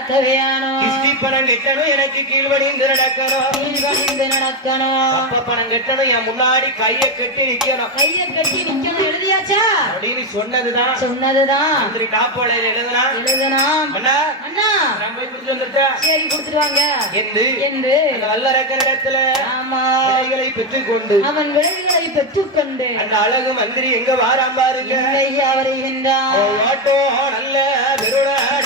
நடக்க வேணும் கிஸ்தி பணம் கெட்டணும் எனக்கு கீழ்வடிந்து நடக்கணும் கீழ்கணிந்து நடக்கணும் அப்ப பணம் கெட்டணும் என் முன்னாடி கையை கட்டி நிக்கணும் கைய கட்டி நிக்கணும். எழுதியாச்சா? அப்படின்னு சொன்னதுதான். சொன்னதுதான். டாப்போலையில எழுதுனா எழுதணும் அண்ணா அண்ணா. நான் போய் புடிச்சு வந்துட்டேன். சரி கொடுத்துட்டு வாங்க. என்று என்று வல்லரக்கர் இடத்துல. ஆமா. விலைகளை பெற்றுக்கொண்டு. அவன் விளைவுகளை பெற்றுக்கொண்டு. அந்த அழகு மந்திரி எங்க வாராம் பாருங்க. ஐயா வருகின்றான் ஓட்டோ நல்ல வெறுடடையா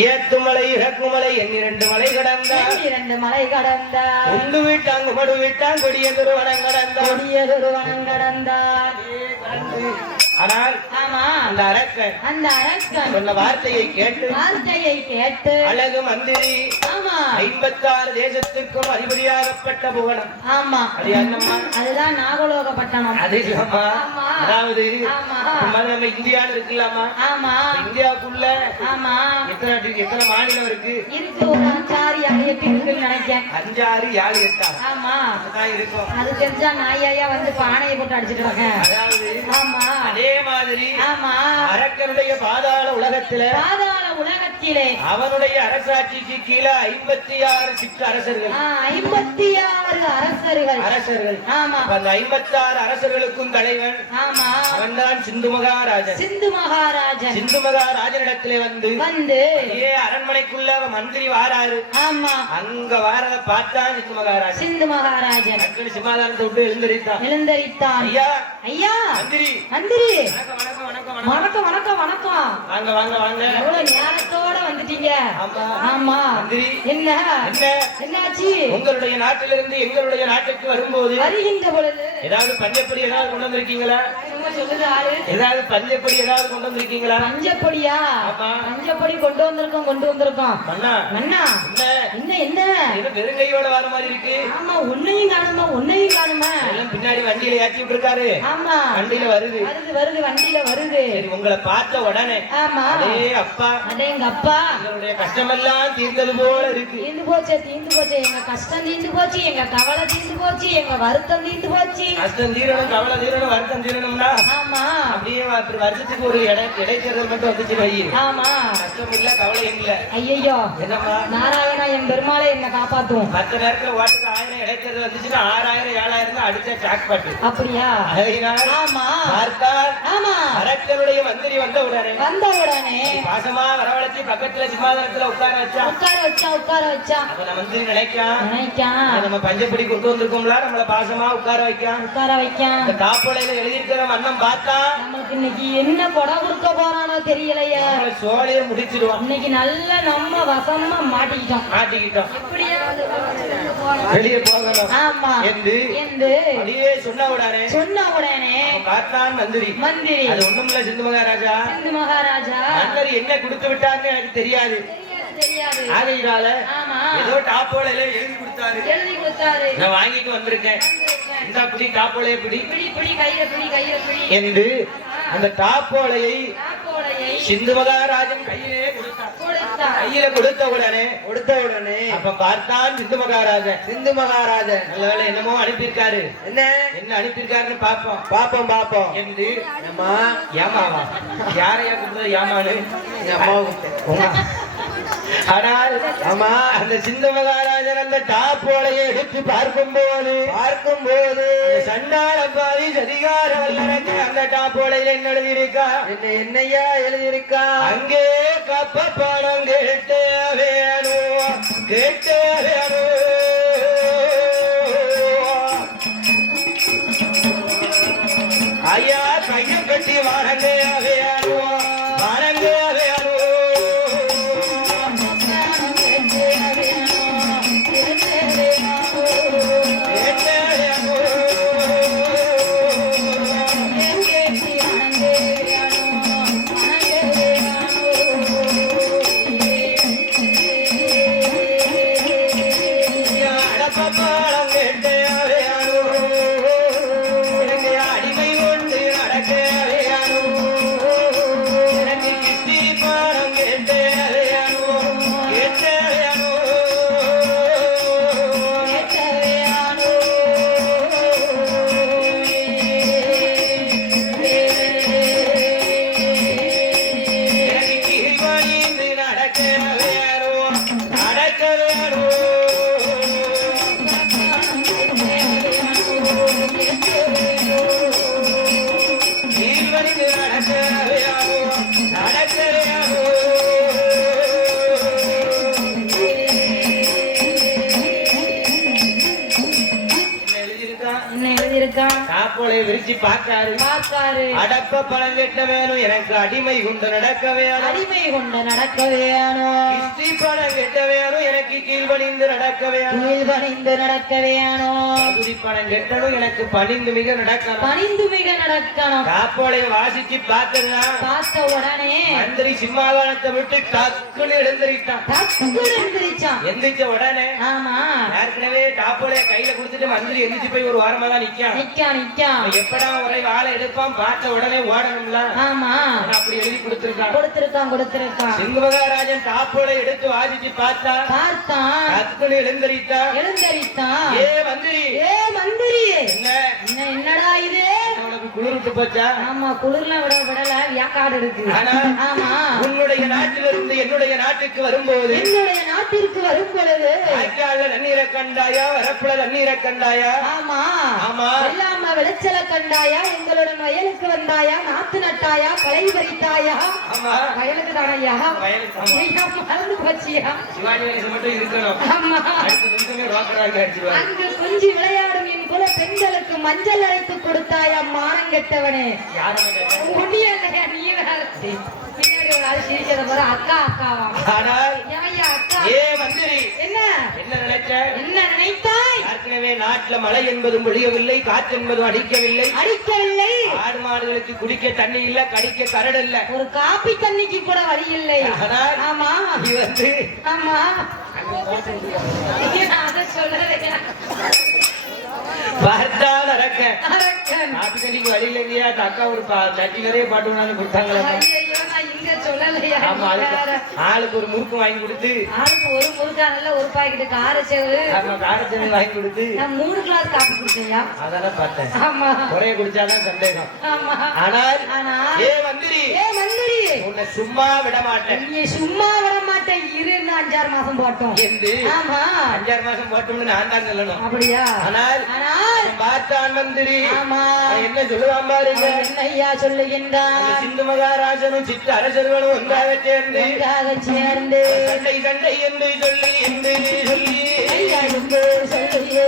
ஏத்துமலை இறக்குமலை எண்ணிரண்டு மலை கடந்தார் இரண்டு மலை கடந்த. உண்டு விட்டாங்க மடு விட்டான் கொடிய திருவனம் கடந்தார் கொடியதொரு வனம் கடந்தார் ஆனால் ஆமா. அந்த அரக்கன் அந்த அரக்கன் சொன்ன வார்த்தையை கேட்டு வார்த்தையை கேட்டு அழகு மந்திரி ஐம்பத்தாறு தேசத்துக்கும் அதிபதியாகப்பட்ட புவனம் ஆமா. அது அதுதான் நாகலோகப்பட்டணம் அது இல்லம்மா ஆமா. அதாவது நம்ம இந்தியான்னு இருக்குல்லாமா ஆமா. இந்தியாவுக்குள்ள ஆமா. எத்தனை எத்தனை மாநிலம் இருக்கு? இருக்கு ஒரு அஞ்சாறு ஏழு எட்டு இருக்குன்னு நினைக்கிறேன். அஞ்சாறு ஏழு எட்டா ஆமா. அதுதான் இருக்கும். அது தெரிஞ்சா நாயாயா வந்து பானையை போட்டு அடிச்சிட்டு வாங்க. அதாவது ஆமா. அதே மாதிரி ஆமா. அரக்கனுடைய பாதாள உலகத்துல பாதாள உலகத்திலே அவனுடைய அரசாட்சிக்கு கீழே ஐம்பத்தி ஆறு சிற்று அரசர்கள். ஐம்பத்தி ஆறு அரசர்கள். அரசர்கள். ஆமா. அந்த ஐம்பத்தி ஆறு அரசர்களுக்கும் தலைவன் ஆமா. அவன்தான் சிந்து மகாராஜன். சிந்து மகாராஜன். சிந்து மகாராஜனிடத்திலே வந்து வந்து ஏ அரண்மனைக்குள்ள அவன் மந்திரி வாராரு. ஆமா. அங்க வாரத பார்த்தா சிந்து மகாராஜன். சிந்து மகாராஜன். மக்கள் சிம்மாதானத்தை விட்டு எழுந்திருந்தான் எழுந்தரித்தான். ஐயா. ஐயா. மந்திரி. மந்திரி. வணக்கம் வணக்கம். வணக்கம். வணக்கம் வணக்கம் வாங்க வாங்க வாங்க. எவ்வளவு நேரத்தோட வந்துட்டீங்க? ஆமா. என்ன? என்ன? என்னாச்சு? உங்களுடைய நாட்டிலிருந்து எங்களுடைய நாட்டுக்கு வரும்போது வருகின்ற பொழுது ஏதாவது பஞ்சப்படி ஏதாவது கொண்டு வந்திருக்கீங்களா? ஏதாவது பஞ்சப்படி ஏதாவது கொண்டு வந்திருக்கீங்களா? பஞ்சப்பொடியா. பஞ்சப்பொடி கொண்டு வந்திருக்கோம் கொண்டு வந்திருக்கோம். அண்ணா அண்ணா என்ன? என்ன வர மாதிரி இருக்கு. ஆமா உன்னையும் காணுமா உன்னையும் காணுமா? எல்லாம் பின்னாடி வண்டியில ஏற்றி விட்டுருக்காரு. ஆமா. வண்டியில வருது. வருது வருது வண்டியில வருது. உங்களை பார்த்த உடனே ஆமா. அதே அப்பா. அடே எங்க அப்பா. எங்களுடைய கஷ்டமெல்லாம் தீர்ந்தது போல இருக்கு. தீந்து போச்சு தீந்து போச்சு. எங்க கஷ்டம் தீந்து போச்சு எங்க கவலை தீந்து போச்சு எங்க வருத்தம் தீந்து போச்சு. கஷ்டம் தீரணும் கவலை தீரணும் வருத்தம் தீரணும்னா அப்படி வருஷத்துக்கு ஒரு இடை இடைத்தேர்தல் மட்டும் வந்துச்சு வை. ஆமா. கஷ்டம் இல்ல கவலை இல்ல. ஐயையோ. என்னம்மா? நாராயணா என் பெருமாளை என்ன காப்பாத்தும் மத்த நேரத்துல ஓட்டுக்கு ஆயிரம் இடைத்தேர்தல் வந்துச்சுன்னா ஆறாயிரம் ஏழாயிரம் தான் அடிச்ச ஜாக் பாட்டு. அப்படியா? ஆமா. பார்த்தால் ஆமா. அரக்கருடைய மந்திரி வந்த உடனே வந்த உடனே பாசமா வரவழைச்சு பக்கத்துல சிம்மாதனத்துல உட்கார வச்சா. உட்கார வச்சா உட்கார வச்சா. நம்ம மந்திரி நினைக்கான். நினைக்கான் நம்ம பஞ்சப்படி கொண்டு வந்திருக்கோம்ல நம்மள பாசமா உட்கார வைக்கான். உட்கார இந்த காப்பலையில எழுதியிருக்கிற மன்னம் பார்த்தா நம்மளுக்கு இன்னைக்கு என்ன கொடை கொடுக்க போறானோ தெரியலையே. சோழிய முடிச்சிடுவான் இன்னைக்கு நல்ல நம்ம வசமா மாட்டிக்கிட்டோம். மாட்டிக்கிட்டோம். வெளியே போகணும் ஆமா. என்று என்று அப்படியே சொன்ன உடனே. சொன்ன உடனே பார்த்தான் மந்திரி. மந்திரி. அது ஒண்ணுமில்ல சிந்து மகாராஜா. சிந்து மகாராஜா. மன்னர் என்ன கொடுத்து விட்டாருன்னு எனக்கு தெரியாது. ஆகையினால ஆமா. ஏதோ டாப்போலையில எழுதி கொடுத்தாரு. எழுதி கொடுத்தாரு. நான் வாங்கிட்டு வந்திருக்கேன். இந்த பிடி டாப்போலைய பிடி. பிடி பிடி கையில பிடி கையில பிடி. என்று அந்த டாப்போலையை காப்போலையை சிந்து மகாராஜன் கையிலே கொடுத்தார். கையில கொடுத்த உடனே கொடுத்த உடனே அப்ப பார்த்தான் சிந்து மகாராஜன் சிந்து மகாராஜன் நல்ல வேளை என்னமோ அனுப்பியிருக்காரு. என்ன? என்ன அனுப்பியிருக்காருன்னு பாப்போம் பாப்போம் பாப்போம் என்று அம்மா ஏமாவா யாரையா கூப்பிடுறது? ஏமானு. உங்க- ஆனால் ஆமா அந்த சிந்த மகாராஜன் அந்த டாப்போலையை எடுத்து பார்க்கும் போது பார்க்கும் போது சண்டாள பாதி சதிகார வல்லரக்கு அந்த டாப்போலையில் என்ன எழுதியிருக்கா? என்ன என்னையா எழுதியிருக்கா? அங்கே கப்ப பணம் கேட்டே வேணும் கேட்டே வேணும் ஐயா கையை கட்டி வாரங்கே வேணும் காப்போலை விரிச்சு பார்த்தாரு. பார்த்தாரு. அடப்ப பழம் கெட்ட வேணும். எனக்கு அடிமை கொண்டு நடக்க வேணும். அடிமை கொண்டு நடக்க வேணும். கிஸ்தி பணம் கெட்ட வேணும். எனக்கு கீழ்வணிந்து நடக்க வேணும். கீழ் பணிந்து நடக்க வேணும். பணம் கெட்டணும் எனக்கு பணிந்து மிக நடக்கணும். பணிந்து மிக நடக்கணும். காப்போலை வாசிச்சு பார்த்ததுனா பார்த்த உடனே மந்திரி சிம்மாவனத்தை விட்டு டக்குன்னு எழுந்திரிட்டான் டக்குனு எழுந்திரிச்சான். எந்திரிச்ச உடனே ஆமா. ஏற்கனவே டாப்போலைய கையில கொடுத்துட்டு மந்திரி எந்திரிச்சு போய் ஒரு வாரமா தான் நிக்கான் நிக்கா நிக்கா அவன் எப்படா ஒரே வாழை எடுப்பான் பார்த்த உடனே ஓடணும்ல? ஆமா. அப்படி எழுதி கொடுத்திருக்கான். கொடுத்திருக்கான் கொடுத்திருக்கான். சிங்கமகாராஜன் தாப்போலை எடுத்து வாசிச்சு பார்த்தா பார்த்தான். டக்குன்னு எழுந்திரிட்டா எழுந்தரித்தான். ஏ மந்திரி. ஏ மந்திரி என்ன என்னடா இது? உனக்கு குளிர் விட்டு போச்சா? ஆமா குளிர்லாம் விட விடல வியாக்காடு இருக்கு. ஆனா ஆமா. உன்னுடைய நாட்டிலிருந்து என்னுடைய நாட்டுக்கு வரும்போது என்னுடைய நாட்டிற்கு வரும் பொழுது கண்டாயா வரப்புல தண்ணீரை கண்டாயா? ஆமா. ஆமா. வெள்ளாம விளைச்சல கண்டாயா எங்களோட வயலுக்கு வந்தாயா நாத்து நட்டாயா களை பறித்தாயா? ஆமா. வயலுக்கு தானையா வயலுக்கு மறந்து போச்சியா? சிவாஜி மட்டும் இருக்கணும். ஆமா. அங்கு குஞ்சு விளையாடும் என் குல பெண்களுக்கு மஞ்சள் அரைத்து கொடுத்தாயா? மானம் கெட்டவனே. இல்லையா நீ பின்னாடி ஒரு ஆள் சிரிக்கிறத பாரு. அக்கா அக்காவா? அக்கா. ஏ மந்திரி? என்ன? என்ன நினைச்ச என்ன நினைத்தாய்? ஏற்கனவே நாட்டுல மழை என்பதும் பொழியவில்லை காற்று என்பதும் அடிக்கவில்லை. அடிக்கவில்லை. ஆடு மாடுகளுக்கு குடிக்க தண்ணி இல்ல கடிக்க கரடு இல்ல. ஒரு காப்பி தண்ணிக்கு கூட வழி இல்லை. ஆமா. நீ வந்து ஆமா. அதை சொல்லலையா? பார்த்தால் அரக்க. அரக்கன். காப்பி தண்ணிக்கு வழி இல்லையா அக்கா ஒரு சட்டி நிறைய பாட்டு கொண்டாந்து கொடுத்தாங்களே. ஆமா. ஆளுக்கு ஒரு முறுக்கு வாங்கி கொடுத்து. ஆளுக்கு ஒரு முறுக்கானல்ல ஒரு பாக்கெட்டு காரச்சேவு ஆமா காரச்சேவை வாங்கி கொடுத்து. நான் மூணு கிளாஸ் காப்பி குடிச்சேயா அதெல்லாம் பார்த்தேன். ஆமா. குடிச்சாதான் சந்தேகம். ஆமா. ஆனால் ஆனா ஏ மந்திரி ஏ மந்திரி. உன்னை சும்மா விட மாட்டேன். நீ சும்மா விட மாட்டேன் இரு அஞ்சாறு மாசம் போட்டோம். ஆமா. அஞ்சாறு மாசம் போட்டோம்னு நான் தான் சொல்லணும். அப்படியா? ஆனால் ஆனால் பார்த்தான் மந்திரி ஆமா. என்ன சொல்லுவான் பாருங்க? என்ன ஐயா சொல்லுகின்றான்? சிந்து மகாராஜனும் சித்த அரசர்களும் ஒன்றாக சேர்ந்து ஒன்றாக சேர்ந்து சண்டை சண்டை என்று சொல்லி என்று சொல்லி ஐயா என்று சொல்லி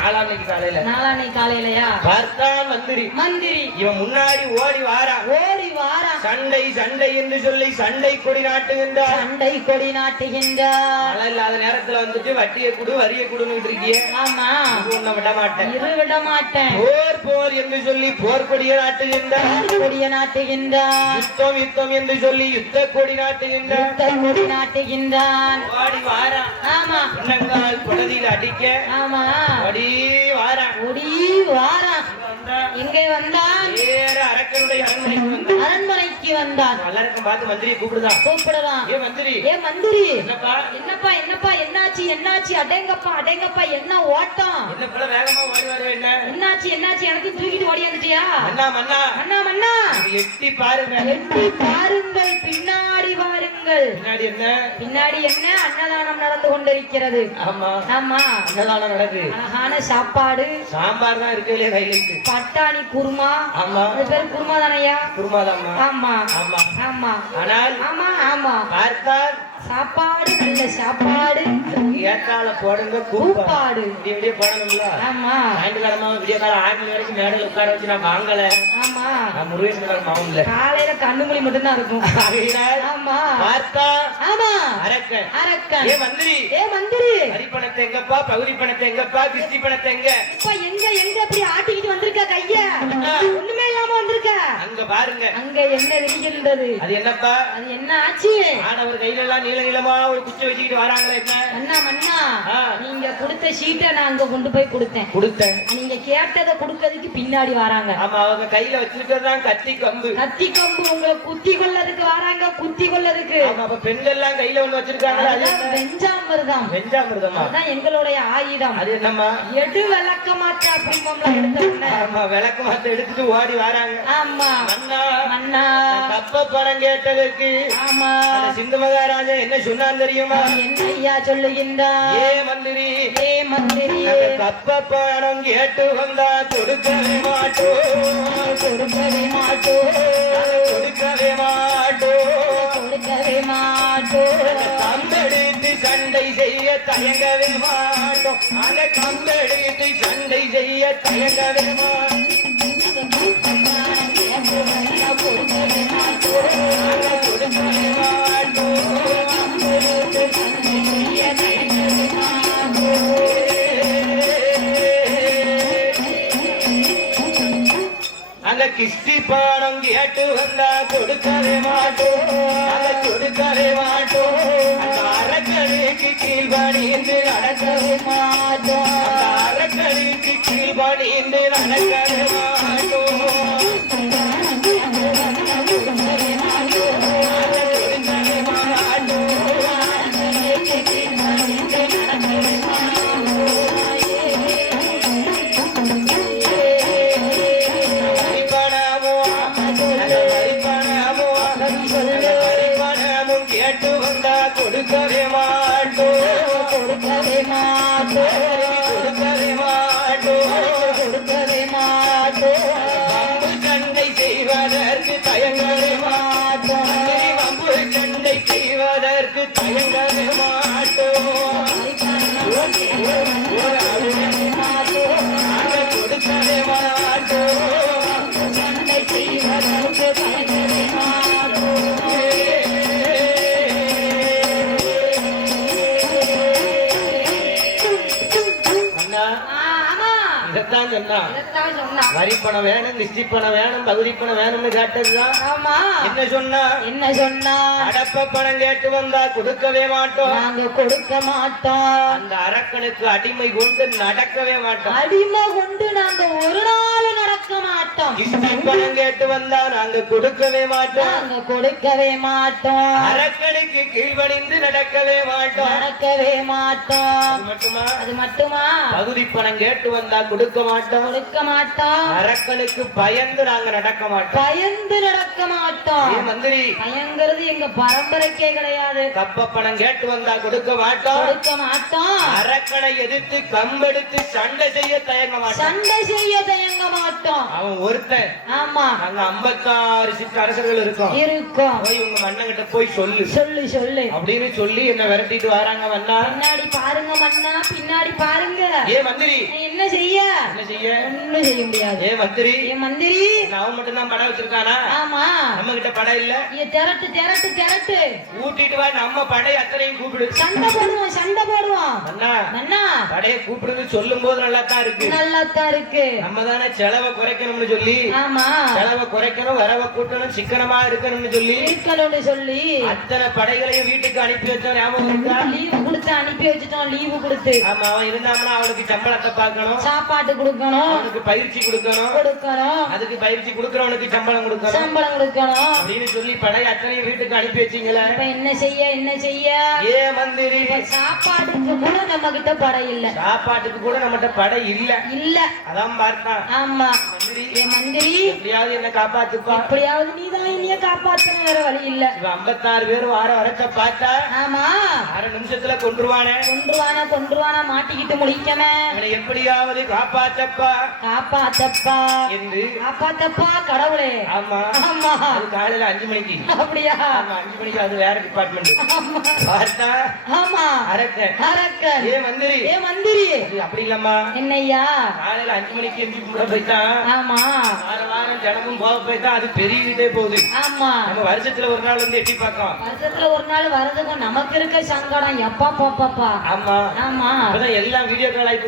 நாளான்னைக்கு காலையில. நாளான்னைக்கு காலையிலையா? பார்த்தான் மந்திரி. மந்திரி. இவன் முன்னாடி ஓடி வாரா. ஓடி சண்டை சண்டை என்று சொல்லி சண்டை கொடி நாட்டுகின்றார். சண்டை கொடி நாட்டுகின்றார். மழை இல்லாத நேரத்துல வந்துட்டு வட்டியை குடு வரியை குடுன்னு இருக்கிய ஆமா. உன்னை விட மாட்டேன். இரு விட மாட்டேன். போர் போர் என்று சொல்லி போர் கொடியை நாட்டுகின்றார். கொடிய நாட்டுகின்றான் யுத்தம் யுத்தம் என்று சொல்லி யுத்த கொடி நாட்டுகின்றார். யுத்த கொடி நாட்டுகின்றான் ஓடி வாரா. ஆமா. பின்னங்கால் குடதியில் அடிக்க. ஆமா. ஓடி வாரா. ஒடி வாரா எங்கே வந்தான். அரக்கனுடைய அரண்மனைக்கு வந்தான். அரண்மனைக்கு வந்தான். நல்லா இருக்கும் பார்த்து மந்திரியை கூப்பிடுதான் கூப்பிடலாம் ஏ மந்திரி. ஏ மந்திரி. என்னப்பா? என்னப்பா என்னப்பா என்னாச்சு என்னாச்சு? அடேங்கப்பா அடேங்கப்பா என்ன ஓட்டம்? என்ன போல வேகமா ஓடி வர என்ன? என்னாச்சு என்னாச்சு? எனக்கு தூக்கிட்டு ஓடியாந்துட்டியா அண்ணா மன்னா அண்ணா மண்ணா எட்டி பாருங்க. எட்டி பாருங்கள் பின்னாடி வாருங்கள் பின்னாடி என்ன? பின்னாடி என்ன? அன்னதானம் நடந்து கொண்டிருக்கிறது. ஆமா. ஆமா. என்னதான நடக்குது அழகான சாப்பாடு. சாம்பார் தான் இருக்கலையே ஹைலைட் பட்டாணி குருமா. ஆமா. அது பேர் குருமா தானையா? குருமாதாம்மா. ஆமா. ஆமா. ஆமா. ஆனால் ஆமா ஆமா. பார்த்தால் சாப்பாடு நல்ல சாப்பாடு. ஏத்தால போடுங்க கூப்பா கூப்பாடு. விடிய விடிய போடணும்ல. ஆமா. சாயந்தரமா விடிய காலம் ஆறு வரைக்கும் மேடையில் உட்கார வச்சு நான் வாங்கல. ஆமா. நான் முருகேசன் மாவுன்ல காலையில கண்ணுமொழி மட்டும்தான் இருக்கும். ஆகையினால் ஆமா. பார்த்தா ஆமா. அரக்கன். அரக்கன். ஏ மந்திரி. ஏ மந்திரி. வரி பணத்தை எங்கப்பா பகுதி பணத்தை எங்கப்பா கிஸ்தி பணத்தை எங்க? இப்ப எங்க எங்க இப்படி ஆட்டிக்கிட்டு வந்திருக்க கைய? ஒண்ணுமே இல்லாம வந்திருக்க. அங்க பாருங்க. அங்க என்ன விரிகின்றது அது என்னப்பா? அது என்ன ஆச்சு? ஆனவர் கையில எல்லாம் நீள நீளமா ஒரு குச்சி வச்சுக்கிட்டு வராங்களே என்ன? அண்ணா நீங்க கொடுத்த ஷீட்டை நான் அங்க கொண்டு போய் கொடுத்தேன். கொடுத்தேன். நீங்க கேட்டதை கொடுக்கறதுக்கு பின்னாடி வராங்க. ஆமா அவங்க கையில வச்சிருக்கிறதுதான் கத்தி கம்பு. கத்தி கம்பு உங்களை குத்தி கொள்ளதுக்கு வராங்க குத்தி கொள்ளதுக்கு ஆமா அப்ப பெண்கள் எல்லாம் கையில ஒண்ணு என்ன? வெஞ்சாமிர்தம். வெஞ்சாமிர்தமா? அதுதான் எங்களுடைய ஆயுதம். அது என்னம்மா? எடு விளக்க மாட்டா அப்படிம்போம்ல எடுத்த உடனே. ஆமா விளக்கு மாத்த எடுத்துட்டு ஓடி வராங்க. ஆமா. அண்ணா மன்னா. கப்ப பணம் அந்த சிந்து மகாராஜா என்ன சொன்னான் தெரியுமா? ஐயா சொல்லுகின்றார்? ஏ மந்திரி ஏ மந்திரி. கப்ப பணம் கேட்டு வந்தா கொடுக்கவே மாட்டோம். கொடுக்கவே மாட்டோம். கொடுக்கவே மாட்டோம். கொடுக்கவே மாட்டோம். கம்பெடுத்து சண்டை செய்ய தயங்கவே மாட்டோம். நாங்க கம்பெடுத்து சண்டை செய்ய தயங்கவே மாட்டோம். கிஷ்டி பாடம் கேட்டு வந்தா கொடுக்கவே மாட்டோம் அதை கொடுக்கவே மாட்டோம் அந்த அரக்கணிக்கு கீழ்பணிந்து நடக்கவே மாட்டோம் அந்த அரக்கணிக்கு கீழ்பணிந்து நடக்கவே இதைத்தான் சொன்னா. இதைத்தான் சொன்னான் வரி பணம் வேணும் கிஸ்தி பணம் வேணும் பகுதி பணம் வேணும்னு கேட்டதுதான். ஆமா. என்ன சொன்னா? என்ன சொன்னா? அடப்ப பணம் கேட்டு வந்தா கொடுக்கவே மாட்டோம். நாங்க கொடுக்க மாட்டோம். அந்த அரக்கனுக்கு அடிமை கொண்டு நடக்கவே மாட்டோம். அடிமை கொண்டு நாங்க ஒரு நாள் நடக்க மாட்டோம். பணம் கேட்டு வந்தா நாங்க கொடுக்கவே மாட்டோம். நாங்க கொடுக்கவே மாட்டோம். அரக்கனுக்கு கீழ்வணிந்து நடக்கவே மாட்டோம். நடக்கவே மாட்டோம். அது மட்டுமா? பகுதி பணம் கேட்டு வந்தா கொடுக்க மாட்டோம். கொடுக்க மாட்டோம். அரக்கனுக்கு பயந்து நாங்க நடக்க மாட்டோம். பயந்து நடக்க மாட்டோம். மந்திரி. பயங்கிறது எங்க பரம்பரைக்கே கிடையாது. கப்ப பணம் கேட்டு வந்தா கொடுக்க மாட்டோம். கொடுக்க மாட்டோம். அரக்கனை எதிர்த்து கம்பெடுத்து சண்டை செய்ய தயங்க மாட்டோம். சண்டை செய்ய தயங்க மாட்டோம். அவன் ஒருத்தன். ஆமா. நாங்க ஐம்பத்தாறு சிட்டு அரசர்கள் இருக்கோம். இருக்கும். போய் உங்க மன்னன் கிட்ட போய் சொல்லு. சொல்லு சொல்லு. அப்படின்னு சொல்லி என்ன விரட்டிட்டு வராங்க மன்னா. பின்னாடி பாருங்க மன்னா பின்னாடி பாருங்க. ஏ மந்திரி. என்ன செய்ய? என்ன செய்ய? ஒண்ணும் செய்ய முடியாது. ஏ மந்திரி. என் மந்திரி. அவன் மட்டும் தான் படம் வச்சிருக்கானா? ஆமா. நம்ம கிட்ட படம் இல்ல. நீ திரட்டு திரட்டு திரட்டு. கூட்டிட்டு வா நம்ம படை அத்தனையும் கூப்பிடு. சண்டை போடுவோம் சண்டை போடுவோம். அண்ணா அண்ணா படைய கூப்பிடுன்னு சொல்லும் போது நல்லா தான் இருக்கு. நல்லாத்தான் இருக்கு. நம்ம தானே செலவை குறைக்கணும்னு சொல்லி ஆமா. செலவை குறைக்கணும் வரவை கூட்டணும் சிக்கனமா இருக்கணும்னு சொல்லி இருக்கணும்னு சொல்லி. அத்தனை படைகளையும் வீட்டுக்கு அனுப்பி வச்சோம் ஞாபகம் இருக்கா? லீவு கொடுத்து அனுப்பி வச்சுட்டோம் லீவு கொடுத்து. ஆமா அவன் இருந்தாங்கன்னா அவனுக்கு சம்பளத்தை பார்க்கணும் சாப்பாடு கொடுக்கணும் அவனுக்கு பயிற்சி கொடுக்கணும் கொடுக்கணும். அதுக்கு பயிற்சி கொடுக்கறவனுக்கு சம்பளம் கொடுக்கணும். சம்பளம் கொடுக்கணும். அப்படின்னு சொல்லி படை அத்தனையும் வீட்டுக்கு அனுப்பி வச்சீங்களே. இப்ப என்ன செய்ய என்ன செய்ய? ஏ மந்திரி. இப்ப சாப்பாடுக்கு கூட நம்ம கிட்ட படம் இல்ல. சாப்பாட்டுக்கு கூட நம்மகிட்ட படை இல்ல. இல்ல. அதான் பார்த்தான் ஆமா. மந்திரி எப்படியாவது என்ன காப்பாத்துப்பா. எப்படியாவது நீதான் என்னைய காப்பாத்தணும் வேற வழி இல்ல. ஐம்பத்தாறு பேர் வார வரத்த பார்த்தா ஆமா. அரை நிமிஷத்துல கொன்றுவானே. கொன்றுவானா கொன்றுவானா மாட்டிக்கிட்டு முழிக்கமே. இவனை எப்படியாவது காப்பாத்தப்பா. காப்பாத்தப்பா. என்று. காப்பாத்தப்பா கடவுளே. ஆமா. ஆமா. அது காலையில அஞ்சு மணிக்கு. அப்படியா? ஆமா அஞ்சு மணிக்கு அது வேற டிபார்ட்மெண்ட் பார்த்தா ஆமா. அரக்கன். அரக்கன். ஏ மந்திரி. ஏ மந்திரி. அப்படி இல்லம்மா. என்னய்யா காலையில அஞ்சு மணிக்கு கும்பிட போயிட்டான். ஆமா. வாரம் வாரம் ஜனமும் போக போயிட்டா அது பெருகிட்டே போகுது. ஆமா. நம்ம வருஷத்துல ஒரு நாள் வந்து எட்டி பார்க்கோம் வருஷத்துல ஒரு நாள் வரதுக்கும் நமக்கு இருக்க சங்கடம் எப்பா பாப்பாப்பா ஆமா. ஆமா. அப்பதான் எல்லாம் வீடியோ கால் ஆகி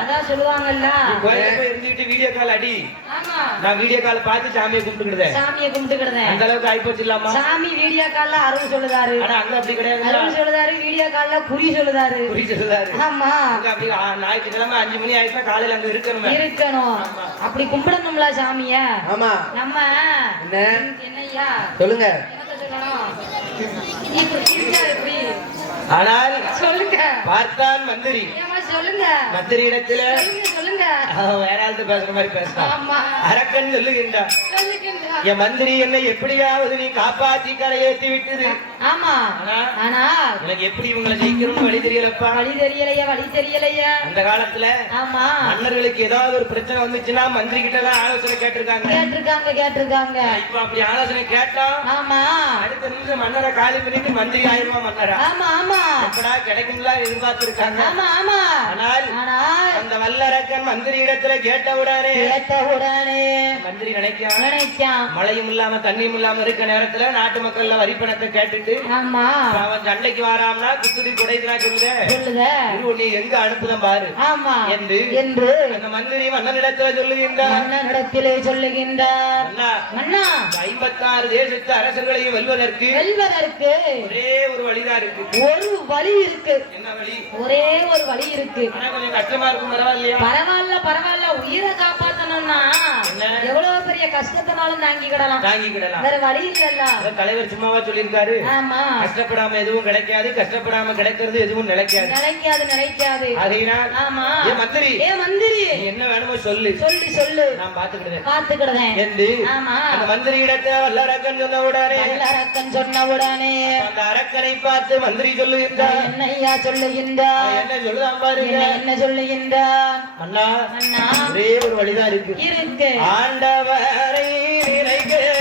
அதான் சொல்லுவாங்கல்ல. போய் இருந்துகிட்டு வீடியோ கால் அடி. ஆமா. நான் வீடியோ கால் பார்த்து சாமியை கும்பிட்டுக்கிட்டேன் சாமியை கும்பிட்டுக்கிடுதேன். அந்த அளவுக்கு ஆகி போச்சு இல்லாமா சாமி வீடியோ கால்ல அருள் சொல்லுதாரு. ஆனா அங்க அப்படி கிடையாது அருள் சொல்லுதாரு வீடியோ கால்ல குறி சொல்லுதாரு. குறி சொல்லுதாரு. ஆமா. அப்படி ஞாயிற்றுக்கிழமை அஞ்சு மணி ஆயிடுச்சுன்னா காலையில அங்க இருக்கணுமே. இருக்கணும். அப்படி கும்பிடணும்ல சாமிய. ஆமா. நம்ம என்ன? என்னய்யா? சொல்லுங்க. ஆனால் சொல்லுங்க. பார்த்தான் மந்திரி. சொல்லுங்க. மந்திரி இடத்துல சொல்லுங்க வேற ஆளுக்கு பேசுற மாதிரி பேசுறான் அரக்கன் சொல்லுகின்றான். என் மந்திரி என்னை எப்படியாவது நீ காப்பாத்தி கரையேத்தி விட்டுது. ஆமா. ஆனா எனக்கு எப்படி இவங்களை ஜெயிக்கணும்னு வழி தெரியலப்பா? வழி தெரியலையா வழி தெரியலையா. அந்த காலத்துல ஆமா. மன்னர்களுக்கு ஏதாவது ஒரு பிரச்சனை வந்துச்சுன்னா மந்திரி கிட்ட தான் ஆலோசனை கேட்டிருக்காங்க. கேட்டிருக்காங்க கேட்டிருக்காங்க. இப்ப அப்படி ஆலோசனை கேட்டோம் ஆமா. அடுத்த நிமிஷம் மன்னரை காலி பண்ணிட்டு மந்திரி ஆயிருமா மன்னரா? ஆமா ஆமா. எப்படா கிடைக்குங்களா எதிர்பார்த்திருக்காங்க. ஆமா ஆமா. ஆனால் ஆனால் அந்த வல்லரக்கன் மந்திரி இடத்துல கேட்டவுடனே கேட்ட உடனே மந்திரி நினைக்கான் நினைக்கான் மழையும் இல்லாம தண்ணியும் இல்லாம இருக்க நேரத்துல நாட்டு மக்கள்ல வரி பணத்தை கேட்டுட்டு ஆமா. அவன் சண்டைக்கு வராம்னா குத்துதி குடைதுனா சொல்லுதே. சொல்லுத. நீ எங்க அனுப்புதான் பாரு. ஆமா. என்று என்று அந்த மந்திரி மன்னனிடத்துல சொல்லுகின்றார். மன்னனிடத்திலே சொல்லுகின்றார். அண்ணா ஐம்பத்தாறு தேசத்து அரசர்களையும் வெல்வதற்கு வெல்வதற்கு ஒரே ஒரு வழிதான் இருக்கு. ஒரு வழி இருக்கு. என்ன வழி? ஒரே ஒரு வழி இருக்கு. கொஞ்சம் கஷ்டமா இருக்கும் பரவாயில்லையா? பரவாயில்ல பரவாயில்ல. உயிரை காப்பாத்தணும்னா? எவ்வளவு பெரிய கஷ்டத்தினாலும் தாங்கிக்கிடலாம். தாங்கிக்கிடலாம். வேற வழி இல்லல்ல. தலைவர் சும்மாவா சொல்லியிருக்காரு. ஆமா. கஷ்டப்படாம எதுவும் கிடைக்காது கஷ்டப்படாம கிடைக்கிறது எதுவும் நிலைக்காது. நினைக்காது நினைக்காது ஆகையினால் ஆமா. ஏ மந்திரி ஏ மந்திரி. என்ன வேணுமோ சொல்லு. சொல்லி சொல்லு. நான் பாத்துக்கிடுவேன் பாத்துக்கிடுதேன் என்று ஆமா. அந்த மந்திரி இடத்தை வல்லரக்கன் சொன்ன உடனே. நல்லரக்கன் சொன்ன உடனே. அந்த அரக்கனை பார்த்து மந்திரி சொல்லுகின்றார். என்னையா சொல்லுகின்றார் என்ன சொல்லுதான் பாருங்க. என்ன என்ன சொல்லுகின்றார் அண்ணா அண்ணா ஒரே ஒரு வழிதான் இருக்கு. இருக்கு. ஆண்டவரை நினைக்க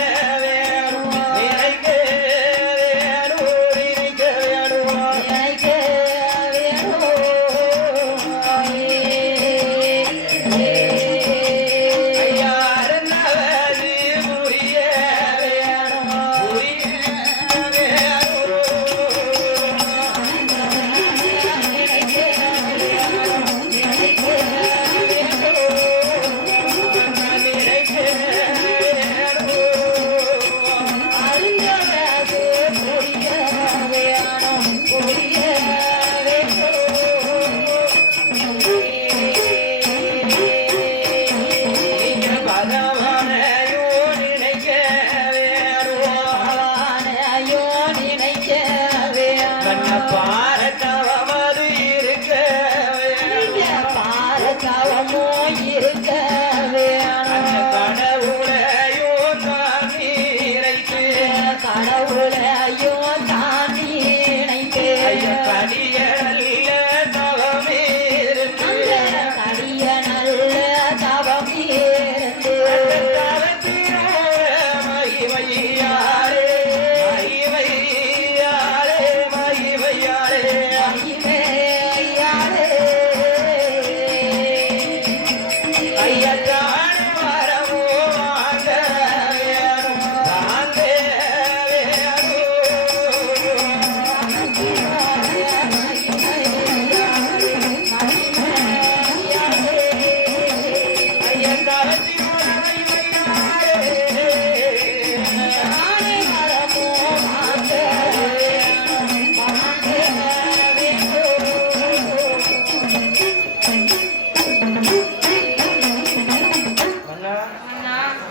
አረውለያዩ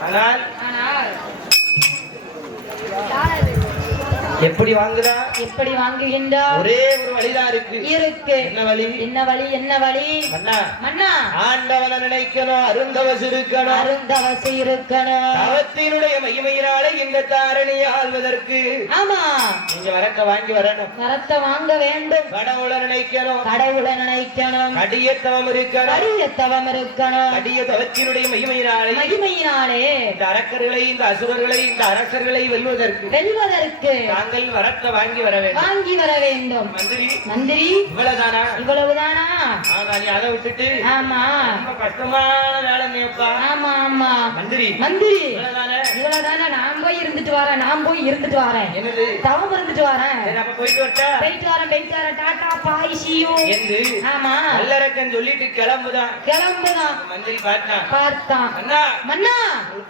ஆனால் ஆனால் எப்படி வாங்குதா? எப்படி வாங்குகின்றார் ஒரே ஒரு வழிதான் இருக்கு. இருக்கு. என்ன வழி? என்ன வழி? என்ன வழி? மன்னா. மன்னா. ஆண்டவனை நினைக்கணும். அருந்தவசு இருக்கணும். அருந்தவசி இருக்கணும். தவத்தினுடைய மகிமையினாலே இந்த தாரணியை ஆள்வதற்கு. ஆமா. நீங்க வரக்க வாங்கி வரணும். வரத்தை வாங்க வேண்டும். கடவுளை நினைக்கணும். கடவுளை நினைக்கணும். கடியத்தவம் இருக்கணும். தவம் இருக்கணும். கடிய தவத்தினுடைய மகிமையினாலே. மகிமையினாலே. இந்த அரக்கர்களை இந்த அசுரர்களை இந்த அரசர்களை வெல்வதற்கு. வெல்வதற்கு. நாங்கள் வரத்தை வாங்கி வர வேண்டும். வாங்கி வர வேண்டும். மந்திரி மந்திரி இவ்வளவுதானா? இவ்வளவுதானா? ஆனா நீ அதை விட்டுட்டு ஆமா. ரொம்ப கஷ்டமான வேலை நீப்பா ஆமா ஆமா. மந்திரி மந்திரி. இவ்வளவுதானே? இவ்வளவுதானா? நான் போய் இருந்துட்டு வரேன். நான் போய் இருந்துட்டு வரேன். என்னது? தவம் இருந்துட்டு வரேன். அப்ப போயிட்டு வரட்டா? போயிட்டு வரேன் போயிட்டு வரேன். Tata bye see you. என்று ஆமா. நல்லரக்கன் சொல்லிட்டு கிளம்புதான். கிளம்புதான். மந்திரி பார்த்தா? பார்த்தான். அண்ணா! மன்னா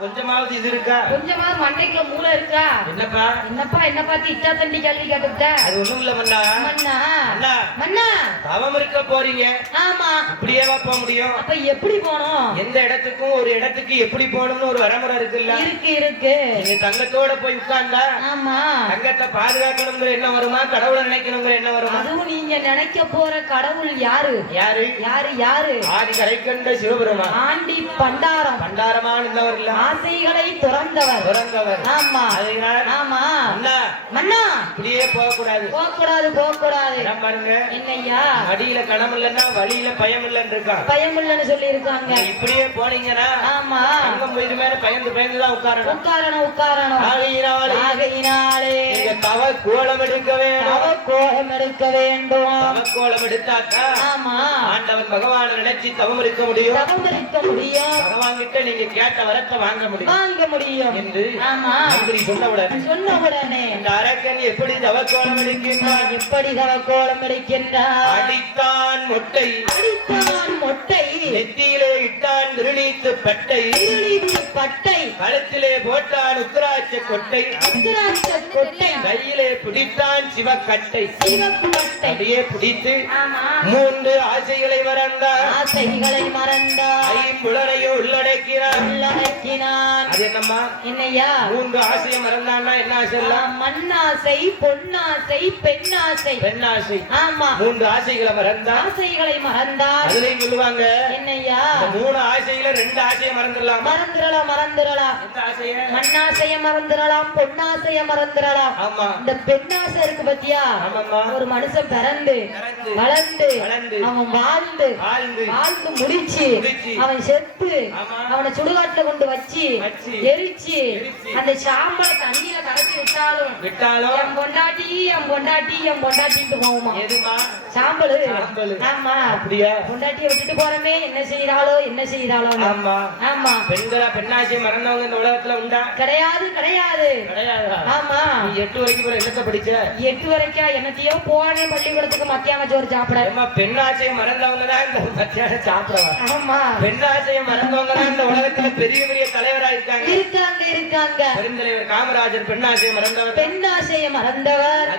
கொஞ்சமாவது இது இருக்கா? கொஞ்சமாவது மண்டைக்குள்ள மூளை இருக்கா? என்னப்பா? என்னப்பா? என்ன பார்த்து இச்சா தண்டி கேள்வி கேட்டுவிட்ட அது ஒண்ணும் இல்ல மன்னா. மன்னா. அண்ணா மன்னா. தவம் இருக்க போறீங்க. ஆமா. அப்படியேவா போக முடியும்? அப்ப எப்படி போனோம் எந்த இடத்துக்கும் ஒரு இடத்துக்கு எப்படி போகணும்னு ஒரு வரமுறை இருக்குல்ல? இருக்கு இருக்கு. நீங்க தங்கத்தோட போய் உட்கார்ந்தா ஆமா. தங்கத்தை பாதுகாக்கணுங்கிற என்ன வருமா? கடவுளை நினைக்கணுங்கிற என்ன வருமா? அதுவும் நீங்க நினைக்க போற கடவுள் யாரு? யாரு? யாரு யாரு? ஆதி கரை கண்ட சிவபெருமா ஆண்டி பண்டாரம். பண்டாரமான இருந்தவர் இல்ல. ஆசைகளை துறந்தவர். பிறந்தவர் ஆமா. ஆமா. அண்ணா! இப்படியே போக கூடாது போக கூடாது போக கூடாது இடம் பாருங்க. என்னய்யா மடியில கணம் இல்லைன்னா வழியில பயம் இல்லைன்னு இருக்கான். பயம் இல்லைன்னு சொல்லி இருக்காங்க நீங்க இப்படியே போனீங்கன்னா ஆமா. தங்கம் போயிட்டு மேல பயந்து பயந்து தான் உட்காரணும். உட்காரணும் உட்காரணும். ஆகையினாலே ஆகையினாலே நீங்க தவ கோலம் எடுக்க தவ கோலம் எடுக்க வேண்டும். தவ கோலம் எடுத்தாக்கா ஆமா. ஆண்டவன் பகவானை நினைச்சு தவம் இருக்க முடியும். தவம் இருக்க முடியும். பகவான் கிட்ட நீங்க கேட்ட வரத்தை வாங்க முடியும். வாங்க முடியும். என்று ஆமா. சொன்ன உடனே இந்த அரக்கன் எப்படி தவ கோலம் எடுக்கின்றான் எப்படி தவ கோலம் எடுக்கின்றார் அடித்தான் மொட்டை. அடித்தான் மொட்டை. நெத்தியிலே இட்டான் திருநீத்து பட்டை. பட்டை. கழுத்திலே போட்டான் உத்திராட்ச கொட்டை. உத்திராட்ச கொட்டை. கையிலே பிடித்தான் சிவக்கட்டை. அப்படியே பிடித்து மூன்று ஆசைகளை மறந்தான் ஆசைகளை மறந்தார். ஐம்புலரையும் உள்ளடக்கினான். அது என்னம்மா? என்னையா? மூன்று ஆசையை மறந்தான்னா என்ன ஆசை எல்லாம்? மண்ணாசை பொன்னாசை பெண்ணாசை. பெண்ணாசை. ஆமா. மூன்று ஆசைகளை மறந்தான் ஆசைகளை மறந்தார் அதுலயும் சொல்லுவாங்க. என்னையா? மூணு ஆசையில ரெண்டு ஆசையை மறந்துடலாம். மறந்துடலாம் மறந்துடலாம். மண்ணாசைய மறந்துடலாம் பொன்னாசைய மறந்துடலாம். ஆமா. இந்த பெண்ணாசை இருக்கு பத்தியா? ஒரு மனுஷன் பிறந்து வளர்ந்து அவன் வாழ்ந்து வாழ்ந்து முடிச்சு அவன் செத்து. அவனை சுடுகாட்டுல கொண்டு வச்சு எரிச்சு, அந்த சாம்பலை தண்ணியில கரைச்சு விட்டாலும் என் பொண்டாட்டி என் பொண்டாட்டி என் பொண்டாட்டிட்டு போகுமா எதுமா? சாம்பலு. சாம்பலு. ஆமா. அப்படியா? பொண்டாட்டிய விட்டுட்டு போறமே. என்ன செய்யறாளோ என்ன செய்யறாளோ ஆமா. ஆமா. பெண்களா மறந்தவங்க இந்த உலகத்துல உண்டா? கிடையாது கிடையாது. கிடையாதா? ஆமா. எட்டு வரைக்கும் என்னத்தை படிச்ச? எட்டு வரைக்கும் என்னத்தையோ போனேன் பள்ளிக்கூடத்துக்கு மத்தியான சோறு சாப்பிட. பெண்ணாசையை மறந்தவங்க தான் இந்த ஆமா. பெண்ணாசையை மறந்தவங்க தான் இந்த உலகத்துல பெரிய பெரிய தலைவரா இருக்காங்க. இருக்காங்க இருக்காங்க. பெருந்தலைவர் காமராஜர் பெண்ணாசையை மறந்தவர் பெண்ணாசைய மறந்தவர்.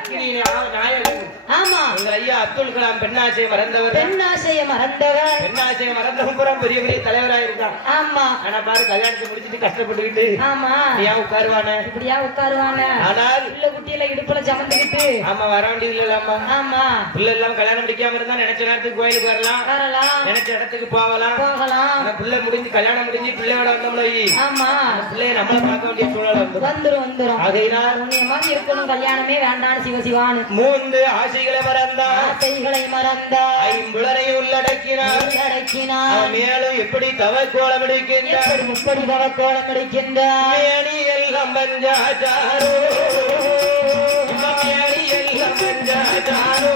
ஆமா. எங்கள் ஐயா அப்துல் கலாம் பெண்ணாசையை மறந்தவர். பெண்ணாசைய மறந்தவர். பெண்ணாசையை மறந்தவங்க பூரா பெரிய பெரிய தலைவரா இருக்கான் ஆமா. ஆனா பாரு கல்யாணத்தை முடிச்சிட்டு கஷ்டப்பட்டுக்கிட்டு ஆமா. ஏன் உட்காருவானே? இப்படியா உட்காருவாங்க ஆனால் பிள்ளை குட்டியில இடுப்புல சமந்துக்கிட்டு. ஆமா வர வேண்டியது இல்லலாமா ஆமா. பிள்ளை எல்லாம் கல்யாணம் முடிக்காம இருந்தா நினைச்ச நேரத்துக்கு கோயிலுக்கு வரலாம். வரலாம். நினைச்ச இடத்துக்கு போகலாம். போகலாம். பிள்ளை முடிஞ்சு கல்யாணம் முடிஞ்சு பிள்ளையோட வந்தோம்ல ஆமா. பிள்ளைய நம்மள பார்க்க வேண்டிய சூழல் வந்து வந்துரும் வந்துரும். மாதிரி இருக்கணும் கல்யாணமே வேண்டாம் சிவ சிவான்னு மூன்று ஆசைகளை மறந்தான் வார்த்தைகளை மறந்தார். ஐம்புலனை உள்ளடக்கினார். அடக்கினார் அவன் மேலும் எப்படி தவக்கோலம் எடுக்கின்றார்? எப்படி முப்படி கோலம் அடிக்கின்றார் மேனியல் கம்பஞ்சாச்சாரோ. மேனியல் கம்பஞ்சாச்சாரோ.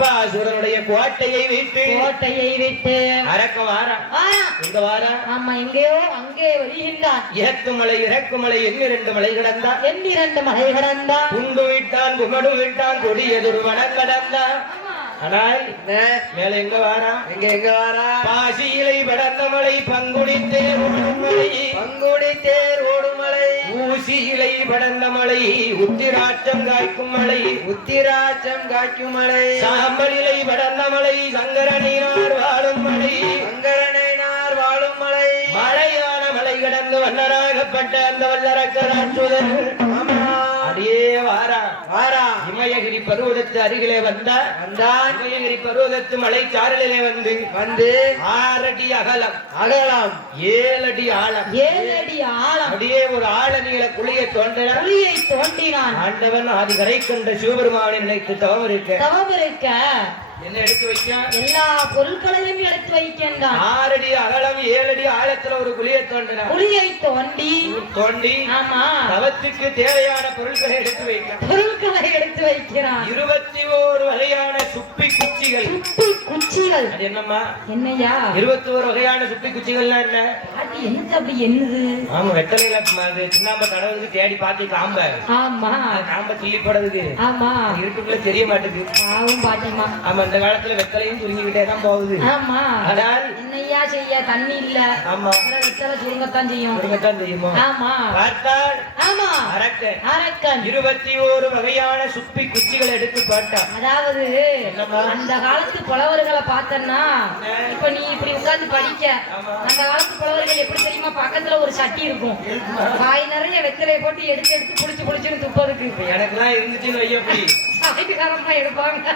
கர்ப்பாசுரனுடைய கோட்டையை விட்டு கோட்டையை விட்டு அரக்கம் வாரா. எங்க வாரா? ஆமா எங்கேயோ அங்கே வருகின்றான். ஏத்துமலை இறக்குமலை எண்ணிரண்டு மலை கிடந்தான் எண்ணிரண்டு மலை கடந்தான் குண்டு விட்டான் குமடு விட்டான் கொடியதொரு வனம் கடந்தான் ஆனால்? மேல எங்க வாரா? எங்க எங்க வாரா? பாசியிலை படர்ந்த மலை பங்குடித்தே மலை பங்குடி தேர் ஓடும் ஊசியிலை படர்ந்த மலை உத்திராட்சம் காய்க்கும் மலை உத்திராட்சம் காய்க்கும் மலை. சாம்பலிலை படர்ந்த மலை சங்கரனியார் வாழும் மலை. சங்கரனைனார் வாழும் மலை. மலையான மலை கடந்து வல்லராகப்பட்ட அந்த வல்லரக்கராற்றுதல் அடியே வாரா வாரா. இமயகிரி பருவதத்து அருகிலே வந்தார் வந்தான். இமயகிரி பருவதத்து மலை சாரலிலே வந்து வந்து ஆறடி அகலம். அகலாம். ஏழடி ஆழம். ஏழடி ஆழம். அப்படியே ஒரு ஆழ நீள குழியை தோன்றினார் புலியை தோண்டினான். ஆண்டவன் ஆதி கரை கொண்ட சிவபெருமானை நினைத்து தவம் இருக்க. தவம் இருக்க. என்ன எடுத்து வைக்க எல்லா பொருட்களையும் எடுத்து வைக்கின்றான். ஆறடி அகலம் ஏழடி ஆழத்துல ஒரு குழியை தோன்றினார் புலியை தோண்டி தோண்டி ஆமா. தவத்துக்கு தேவையான பொருட்களை எடுத்து வைக்க பொருட்களை எடுத்து வைக்கிறான். இருபத்தி ஓரு வகையான சுப்பி குச்சிகள். சுப்பி குச்சிகள். அது என்னம்மா? என்னையா? இருபத்தி ஒரு வகையான சுப்பி குச்சிகள்னா என்ன? அது என்னது அப்படி என்னது? ஆமா வெத்தலையில சின்னாம்ப கடவுளுக்கு தேடி பார்த்து காம்ப. ஆமா. காம்ப கிள்ளி போடுறதுக்கு. ஆமா. இருட்டுக்குள்ள தெரிய மாட்டேங்குது பாவம் பாட்டிமா ஆமா இந்த காலத்துல வெத்தலையும் சுருங்கிக்கிட்டே தான் போகுது. ஆமா. ஆனால் என்னையா செய்ய? தண்ணி இல்ல. ஆமா. வித்தலை சுருங்கத்தான் செய்யும். சுருங்கத்தான் தெரியுமா ஆமா. பார்த்தால் ஆமா. அரக்க அரக்கன். இருபத்தி ஓரு வகையான சுப்பி குச்சிகள் எடுத்து பார்த்தான். அதாவது? அந்த காலத்து புலவர்களை பார்த்தன்னா இப்ப நீ இப்படி உட்கார்ந்து படிக்க. அந்த காலத்து புலவர்கள் எப்படி தெரியுமா? பக்கத்துல ஒரு சட்டி இருக்கும். காய் நிறைய வெத்தலையை போட்டு எடுத்து எடுத்து புடிச்சு புடிச்சுன்னு துப்பதுக்கு இப்ப எனக்கெல்லாம் இருந்துச்சுன்னு வையப்படி சாய்ட்டுக்காரமா எடுப்பாங்க.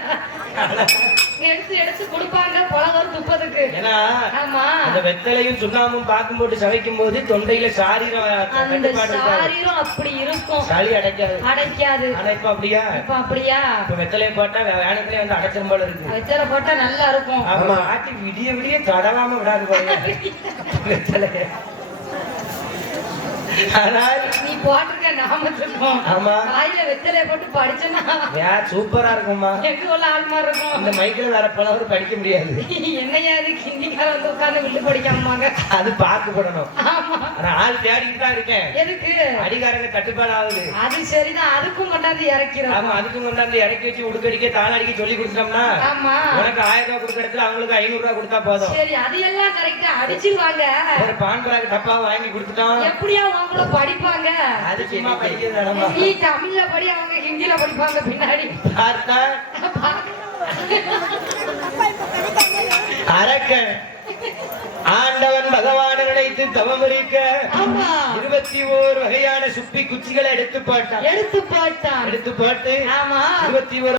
எடுத்து எடுத்து கொடுப்பாங்க புலவர் துப்பதுக்கு. ஏன்னா ஆமா. அந்த வெத்தலையும் சுண்ணாமும் பார்க்கும் போட்டு சவைக்கும் போது தொண்டையில சாரீர அந்த சாரீரம் அப்படி இருக்கும். சளி அடைக்காது. அடைக்காது. ஆனா இப்ப அப்படியா? இப்ப அப்படியா? இப்ப வெத்தலையை போட்டா வேணத்திலே வந்து அடைச்சிரும் போல இருக்கு. வெத்தலை போட்டா நல்லா இருக்கும். ஆமா. ஆட்டி விடிய விடிய தடவாம விடாது பாருங்க வெத்தலைய. ஆனால் நீ போட்டிருக்க நாமத்துக்கும் ஆமா. வாயில வெத்தலையை போட்டு படிச்சனா வே சூப்பரா இருக்கும்மா. எங்க உள்ள ஆள் மாதிரி இருக்கும். இந்த மைக்கில் வேற பலவர் படிக்க முடியாது. என்னையா இது? கிண்டிக்கார வந்து உட்கார்ந்து வில்லு படிக்காமாங்க அது பார்க்கப்படணும் ஆனா ஆள் தேடிக்கிட்டு தான் இருக்கேன். எதுக்கு? அடிகாரங்க கட்டுப்பாடு ஆகுது. அது சரிதான். அதுக்கும் கொண்டாந்து இறக்கிறோம். ஆமா அதுக்கும் கொண்டாந்து இறக்கி வச்சு உடுக்கடிக்க தாளடிக்க சொல்லி கொடுத்துட்டோம்னா ஆமா. உனக்கு ஆயிரம் ரூபாய் கொடுக்குற இடத்துல அவங்களுக்கு ஐநூறு ரூபாய் கொடுத்தா போதும். சரி அது எல்லாம் கரெக்டா அடிச்சிருவாங்க. ஒரு பான் பிராக் டப்பா வாங்கி கொடுத்துட்டோம். எப்படியா அவங்கள படிப்பாங்க. நீ தமிழ்ல படி அவங்க ஹிந்தில படிப்பாங்க பின்னாடி. அரக்கன் ஆண்டவன் பகவானை நினைத்து தவம் இருக்க ஆமா. இருபத்தி ஓர் வகையான சுப்பி குச்சிகளை எடுத்து போட்டான். எடுத்து போட்டான். எடுத்து போட்டு. ஆமா. இருபத்தி ஒரு